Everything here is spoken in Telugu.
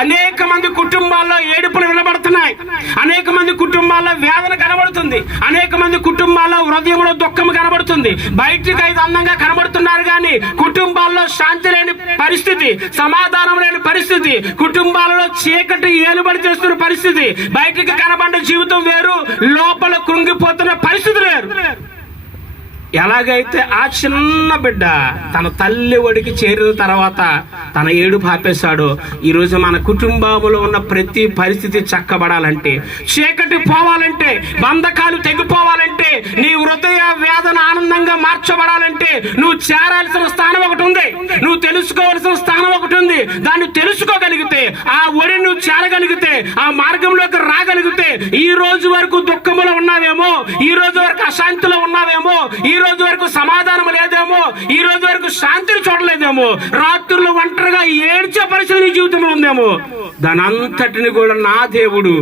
అనేక మంది కుటుంబాల్లో ఏడుపులు వినబడుతున్నాయి, అనేక మంది కుటుంబాల్లో వేదన కనబడుతుంది, అనేక మంది కుటుంబాల్లో హృదయంలో దుఃఖం కనబడుతుంది. బయటికి అయితే అందంగా కనబడుతున్నారు కానీ కుటుంబాల్లో శాంతి లేని పరిస్థితి, సమాధానం లేని పరిస్థితి, కుటుంబాలలో చీకటి ఏలుబడి చేస్తున్న పరిస్థితి. బయటికి కనబడే జీవితం వేరు, లోపల కృంగిపోతున్న పరిస్థితి వేరు. ఎలాగైతే ఆ చిన్న బిడ్డ తన తల్లి ఒడికి చేరిన తర్వాత తన ఏడుపు ఆపేశాడో, ఈరోజు మన కుటుంబంలో ఉన్న ప్రతి పరిస్థితి చక్కబడాలంటే, చీకటి పోవాలంటే, బంధకాలు తెగిపోవాలంటే, నీ హృదయ వేదన ఆనందంగా మార్చబడాలంటే నువ్వు చేరాల్సిన స్థానం ఒకటి ఉంది, నువ్వు తెలుసుకోవాల్సిన స్థానం ఒకటి ఉంది. దాన్ని తెలుసుకోగలిగితే, ఆ ఒడి నువ్వు చేరగలిగితే, ఆ మార్గంలోకి రాగలిగితే, ఈ రోజు వరకు దుఃఖములో ఉన్నావేమో, ఈ రోజు వరకు అశాంతిలో ఉన్నావేమో, ఈ రోజు వరకు సమాధానం లేదేమో, ఈ రోజు వరకు శాంతిని చూడలేదేమో, రాత్రులు ఒంటరిగా ఏడ్చే పరిస్థితి నీ జీవితంలో ఉందేమో, దాని అంతటిని కూడా నా దేవుడు